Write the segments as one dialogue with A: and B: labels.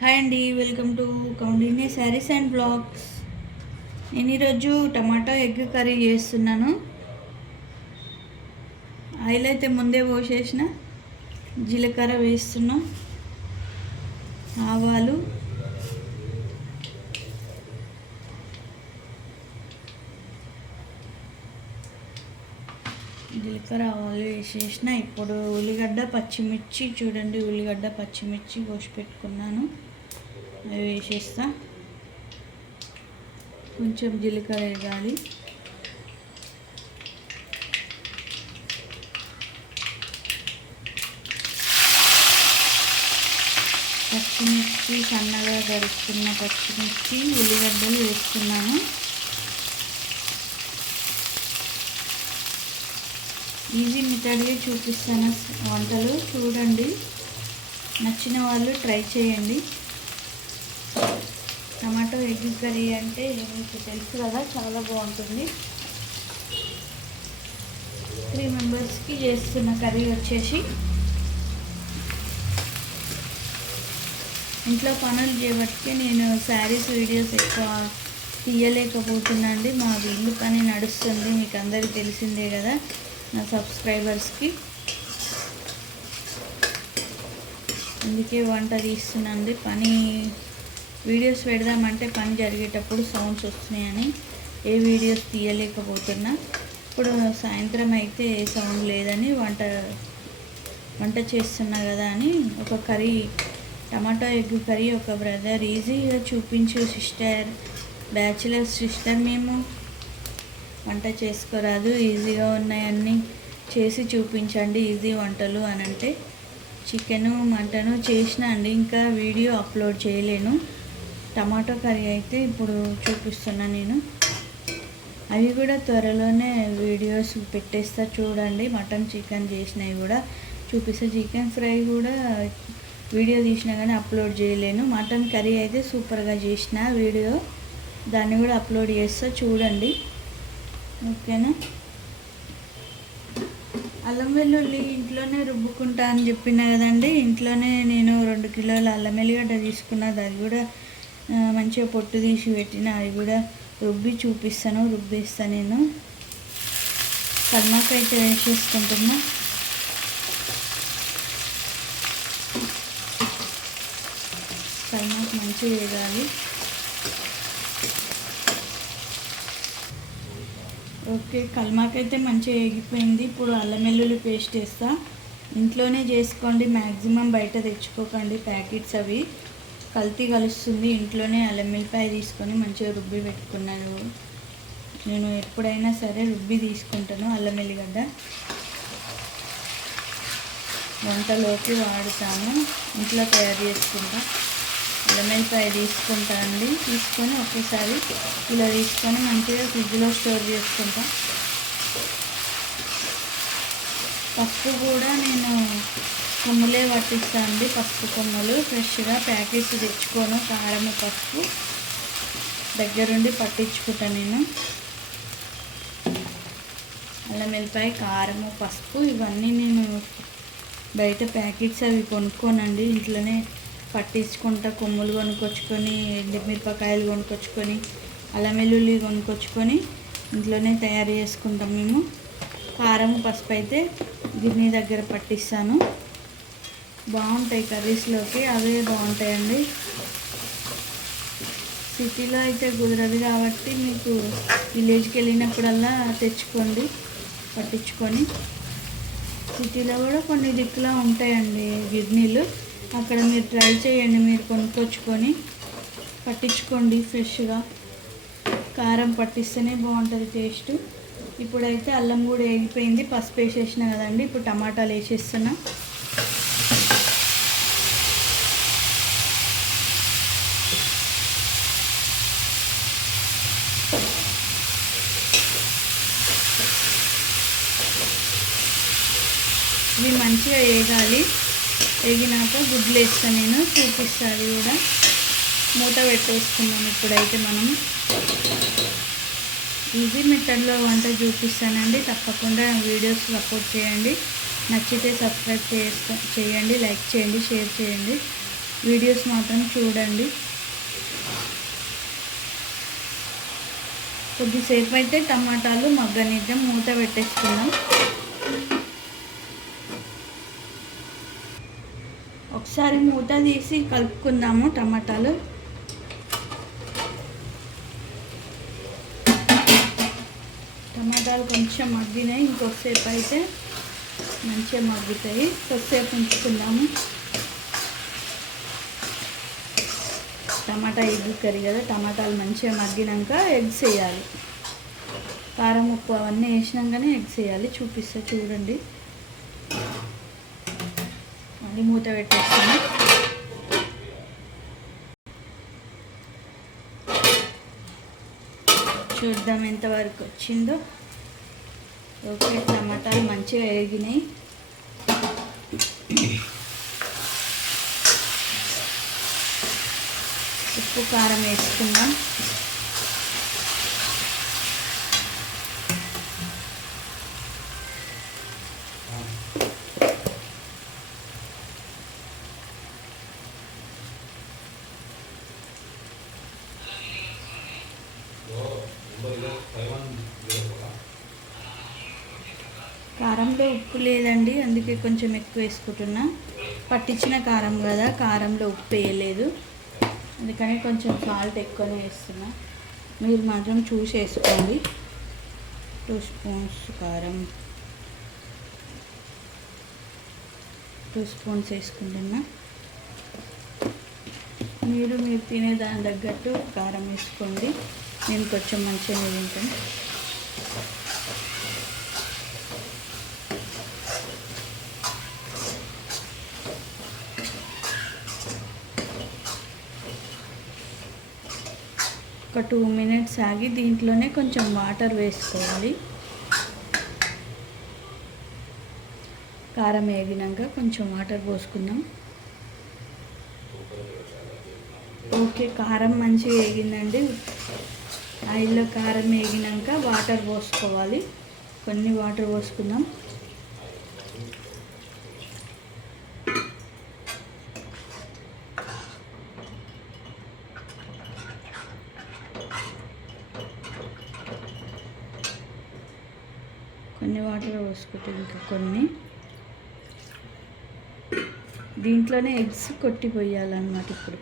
A: Hi అండి welcome to Koundini sarees and blogs. నేను ఈరోజు టమాటా ఎగ్ కర్రీ చేస్తున్నాను. ఆయిల్ అయితే ముందే పోసేసిన జీలకర్ర వేస్తున్నా ఆవాలు జీలకర్ర ఆవాలు వేసేసిన. ఇప్పుడు ఉల్లిగడ్డ పచ్చిమిర్చి చూడండి ఉల్లిగడ్డ పచ్చిమిర్చి కోసి పెట్టుకున్నాను అవి వేసేస్తా. కొంచెం జీలకర్ర వేయాలి. పచ్చిమిర్చి సన్నగా గరుక్కున్న పచ్చిమిర్చి ఉల్లిగడ్డలు వేస్తున్నాను. ఈజీ మెథడ్గా చూపిస్తాను వంటలు. చూడండి. నచ్చిన వాళ్ళు ట్రై చేయండి. టమాటో ఎగ్ కర్రీ అంటే మీకు తెలుసు కదా చాలా బాగుంటుంది. త్రీ మెంబర్స్కి చేస్తున్న కర్రీ వచ్చేసి ఇంట్లో పనులు చేయబట్టి నేను శారీస్ వీడియోస్ ఎక్కువ తీయలేకపోతున్నాండి మా ఇల్లు పని నడుస్తుంది మీకు అందరికీ తెలిసిందే కదా నా సబ్స్క్రైబర్స్కి అందుకే వంట తీస్తున్నాండి పని వీడియోస్ పెడదామంటే పని జరిగేటప్పుడు సౌండ్స్ వస్తున్నాయని ఏ వీడియోస్ తీయలేకపోతున్నా. ఇప్పుడు సాయంత్రం అయితే ఏ సౌండ్ లేదని వంట వంట చేస్తున్నా కదా అని ఒక కర్రీ టమాటో ఎగ్ కర్రీ ఒక బ్రదర్ ఈజీగా చూపించు సిస్టర్ బ్యాచులర్ సిస్టర్ మేము. వంట చేసుకోరాదు ఈజీగా ఉన్నాయన్నీ చేసి చూపించండి ఈజీ వంటలు అని అంటే చికెను మటను చేసిన అండి ఇంకా వీడియో అప్లోడ్ చేయలేను. టమాటో కర్రీ అయితే ఇప్పుడు చూపిస్తున్నా నేను. అవి కూడా త్వరలోనే వీడియోస్ పెట్టేస్తా చూడండి. మటన్ చికెన్ చేసినవి కూడా చూపిస్తా. చికెన్ ఫ్రై కూడా వీడియో తీసినా కానీ అప్లోడ్ చేయలేను. మటన్ కర్రీ అయితే సూపర్గా చేసిన వీడియో. దాన్ని కూడా అప్లోడ్ చేస్తా చూడండి. ఓకేనా? అల్లం వెల్లుల్లి ఇంట్లోనే రుబ్బుకుంటా అని చెప్పిన కదండి. ఇంట్లోనే నేను రెండు కిలోల అల్లం వెల్లిగడ్డ తీసుకున్నది. అది కూడా మంచిగా పొట్టు తీసి పెట్టిన అది కూడా రుబ్బి చూపిస్తాను రుబ్బేస్తాను నేను. కల్మాక అయితే వేసేసుకుంటున్నా కల్మాకు మంచిగా వేయాలి ఓకే కల్మాకైతే మంచిగా ఎగిపోయింది ఇప్పుడు అల్లం వెల్లుల్లి పేస్ట్ వేస్తా. ఇంట్లోనే చేసుకోండి మ్యాక్సిమం బయట తెచ్చుకోకండి ప్యాకెట్స్ అవి. కల్తీ కలుస్తుంది. ఇంట్లోనే అల్లం వెల్లిపాయ తీసుకొని మంచిగా రుబ్బి పెట్టుకున్నాను. నేను ఎప్పుడైనా సరే రుబ్బి తీసుకుంటాను అల్లం వెల్లిగడ్డ వంటలోకి వాడుతాను. ఇంట్లో తయారు చేసుకుంటా. అల్లం వెల్లిపాయ తీసుకుంటా అండి. తీసుకొని ఒకేసారి ఇలా తీసుకొని మంచిగా ఫ్రిడ్జ్లో స్టోర్ చేసుకుంటా. పప్పు కూడా నేను కొమ్ములే పట్టిస్తాను అండి పసుపు కొమ్ములు ఫ్రెష్గా ప్యాకెట్స్ తెచ్చుకోను. కారం పసుపు దగ్గరుండి పట్టించుకుంటాను నేను. అల్లం వెల్లిపాయ కారము పసుపు ఇవన్నీ నేను బయట ప్యాకెట్స్ అవి కొనుక్కోనండి. ఇంట్లోనే పట్టించుకుంటా. కొమ్ములు కొనుక్కొచ్చుకొని మిరపకాయలు కొనుక్కొచ్చుకొని అల్లం వెల్లుల్లి కొనుక్కొచ్చుకొని ఇంట్లోనే తయారు చేసుకుంటాం మేము. కారం పసుపు అయితే గిన్నె దగ్గర పట్టిస్తాను. బాగుంటాయి కర్రీస్లోకి అవే బాగుంటాయండి. సిటీలో అయితే కుదరదు కాబట్టి మీకు విలేజ్కి వెళ్ళినప్పుడల్లా తెచ్చుకోండి పట్టించుకొని. సిటీలో కూడా కొన్ని దిక్కులా ఉంటాయండి గిడ్నీలు అక్కడ మీరు ట్రై చేయండి మీరు కొనుక్కొచ్చుకొని. పట్టించుకోండి ఫ్రెష్గా. కారం పట్టిస్తేనే బాగుంటుంది టేస్ట్. ఇప్పుడైతే అల్లం కూడా వేగిపోయింది పసుపు వేసేసిన కదండి ఇప్పుడు టమాటాలు వేసేస్తున్నా. మంచిగా వేగాలి వేగినాక గుడ్లు వేస్తాను నేను చూపిస్తాను అది కూడా. మూత పెట్టేసుకున్నాం ఇప్పుడైతే మనం. ఈజీ మెథడ్లో వంట చూపిస్తానండి. తప్పకుండా వీడియోస్ సపోర్ట్ చేయండి. నచ్చితే సబ్స్క్రైబ్ చేస్తా చేయండి లైక్ చేయండి షేర్ చేయండి. వీడియోస్ మాత్రం చూడండి. కొద్దిసేపు అయితే టమాటాలు మగ్గనిద్దాం. మూత పెట్టేసుకున్నాం ఒకసారి మూత తీసి కలుపుకుందాము టమాటాలు. టమాటాలు కొంచెం మగ్గినాయి ఇంకొకసేపు అయితే మంచిగా మగ్గుతాయి. కొద్దిసేపు ఉంచుకుందాము. టమాటా ఎగ్ కర్రీ కదా టమాటాలు మంచిగా మగ్గినాక ఎగ్స్ వేయాలి. కారం ఉప్పు అవన్నీ వేసినాకనే ఎగ్స్ వేయాలి. చూపిస్తా చూడండి. మళ్ళీ మూత పెట్టేస్తాను చూద్దాం ఎంతవరకు వచ్చిందో. ఓకే టమాటాలు మంచిగా ఎరిగినాయి. ఉప్పు కారం వేసుకుందాం. కారంలో ఉప్పు లేదండి అందుకే కొంచెం ఎక్కువ వేసుకుంటున్నా. పట్టించిన కారం కదా కారంలో ఉప్పు వేయలేదు. అందుకని కొంచెం సాల్ట్ ఎక్కువనే వేస్తున్నా. మీరు మాత్రం చూసి వేసుకోండి టూ స్పూన్స్ కారం. టూ స్పూన్స్ వేసుకుంటున్నా. మీరు మీరు తినే దాని తగ్గట్టు కారం వేసుకోండి. నేను కొంచెం మంచిగా తింటాను. ఒక టూ మినిట్స్ ఆగి దీంట్లోనే కొంచెం వాటర్ వేసుకోవాలి. కారం వేగినాక కొంచెం వాటర్ పోసుకుందాం. ఓకే కారం మంచిగా వేగిందండి. ఆయిల్లో కారం వేగినాక వాటర్ పోసుకోవాలి. కొన్ని వాటర్ పోసుకుందాం కొన్ని వాటర్ పోసుకుంటే ఇంకా కొన్ని. దీంట్లోనే ఎగ్స్ కొట్టిపోయాలన్నమాట ఇప్పుడు.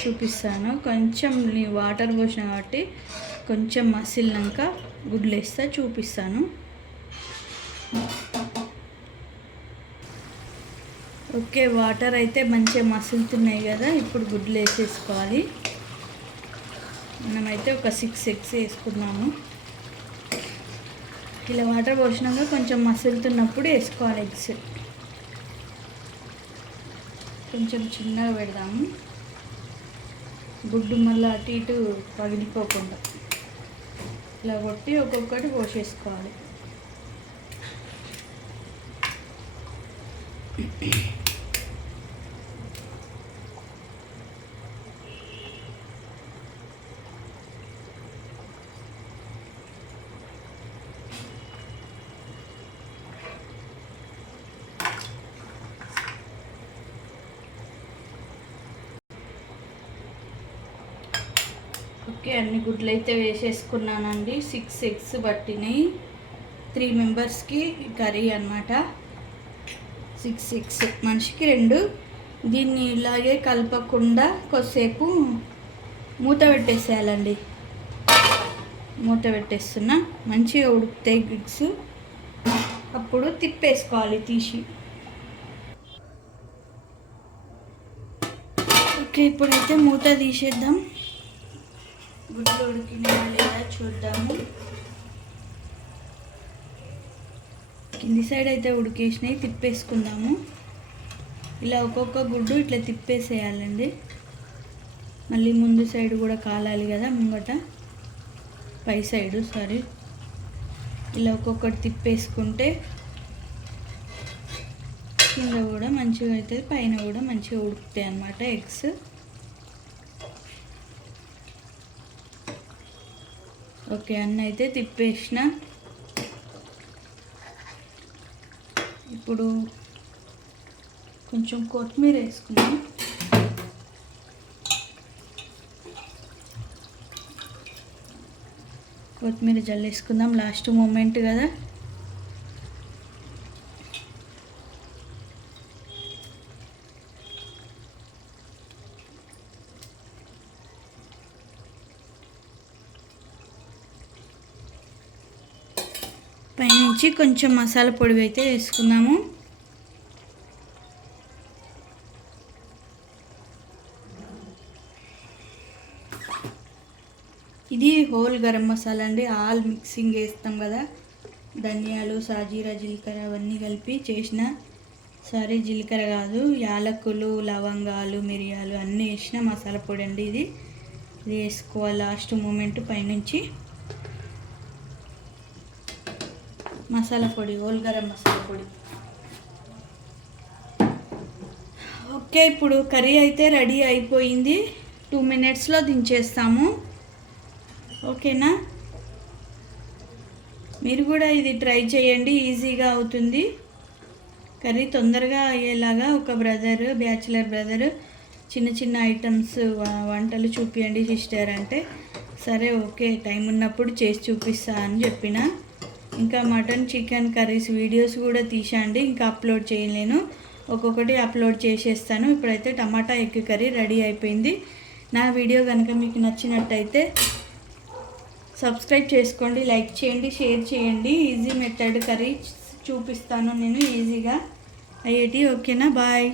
A: చూపిస్తాను. కొంచెం వాటర్ పోసిన కాబట్టి కొంచెం మసిలినాక గుడ్లు వేస్తా చూపిస్తాను. ఓకే వాటర్ అయితే మంచిగా మసులుతున్నాయి కదా ఇప్పుడు గుడ్లు వేసేసుకోవాలి మనమైతే ఒక సిక్స్ ఎగ్స్ వేసుకున్నాము. ఇలా వాటర్ పోసినాక కొంచెం మసులుతున్నప్పుడు వేసుకోవాలి ఎగ్స్. కొంచెం చిన్నగా పెడదాము. గుడ్డు మళ్ళీ అటు ఇటు పగిలిపోకుండా. ఇలా కొట్టి ఒక్కొక్కటి పోసేసుకోవాలి ఓకే అన్ని గుడ్లు అయితే వేసేసుకున్నానండి. సిక్స్ ఎగ్స్ పట్టినాయి. త్రీ మెంబర్స్కి కర్రీ అనమాట సిక్స్ ఎగ్స్ మనిషికి రెండు. దీన్ని ఇలాగే కలపకుండా కొద్దిసేపు మూత పెట్టేసేయాలండి. మూత పెట్టేస్తున్నా. మంచిగా ఉడుకుతాయి ఎగ్స్ అప్పుడు తిప్పేసుకోవాలి తీసి. ఓకే ఇప్పుడైతే మూత తీసేద్దాం. గుడ్లు ఉడికినాయా లేదా చూద్దాము? కింది సైడ్ అయితే ఉడికేసినాయి తిప్పేసుకుందాము. ఇలా ఒక్కొక్క గుడ్డు ఇట్లా తిప్పేసేయాలండి. మళ్ళీ ముందు సైడ్ కూడా కాలాలి కదా ముంగట. పై సైడు సారీ. ఇలా ఒక్కొక్కటి తిప్పేసుకుంటే కింద కూడా మంచిగా అవుతుంది పైన కూడా మంచిగా ఉడుకుతాయి అన్నమాట ఎగ్స్. ఓకే అన్న అయితే తిప్పేసిన. ఇప్పుడు కొంచెం కొత్తిమీర వేసుకున్నాం కొత్తిమీర జల్లేసుకుందాం లాస్ట్ మూమెంట్ కదా. పైనుంచి కొంచెం మసాలా పొడి అయితే వేసుకుందాము. ఇది హోల్ గరం మసాలా అండి. ఆల్ మిక్సింగ్ వేస్తాం కదా. ధనియాలు సాజీరా జీలకర్ర అవన్నీ కలిపి చేసిన సారీ జీలకర్ర కాదు యాలకులు లవంగాలు మిరియాలు అన్నీ వేసిన మసాలా పొడి అండి ఇది. ఇది వేసుకోవాలి లాస్ట్ మూమెంట్ పైనుంచి. మసాలా పొడి ఓల్గరం గరం మసాలా పొడి. ఓకే ఇప్పుడు కర్రీ అయితే రెడీ అయిపోయింది. టూ మినిట్స్లో దించేస్తాము. ఓకేనా? మీరు కూడా ఇది ట్రై చేయండి ఈజీగా అవుతుంది. కర్రీ తొందరగా అయ్యేలాగా ఒక బ్రదర్ బ్యాచిలర్ బ్రదర్ చిన్న చిన్న ఐటమ్స్ వంటలు చూపియండి సిస్టర్ అంటే. సరే ఓకే టైం ఉన్నప్పుడు చేసి చూపిస్తా అని చెప్పిన. ఇంకా మటన్ చికెన్ కర్రీస్ వీడియోస్ కూడా తీసండి ఇంకా అప్లోడ్ చేయలేను ఒక్కొక్కటి అప్లోడ్ చేసేస్తాను. ఇప్పుడైతే టమాటా ఎగ్ కర్రీ రెడీ అయిపోయింది. నా వీడియో కనుక మీకు నచ్చినట్టయితే సబ్స్క్రైబ్ చేసుకోండి లైక్ చేయండి షేర్ చేయండి. ఈజీ మెథడ్ కర్రీ చూపిస్తాను నేను ఈజీగా. అయ్యేటి ఓకేనా? బాయ్.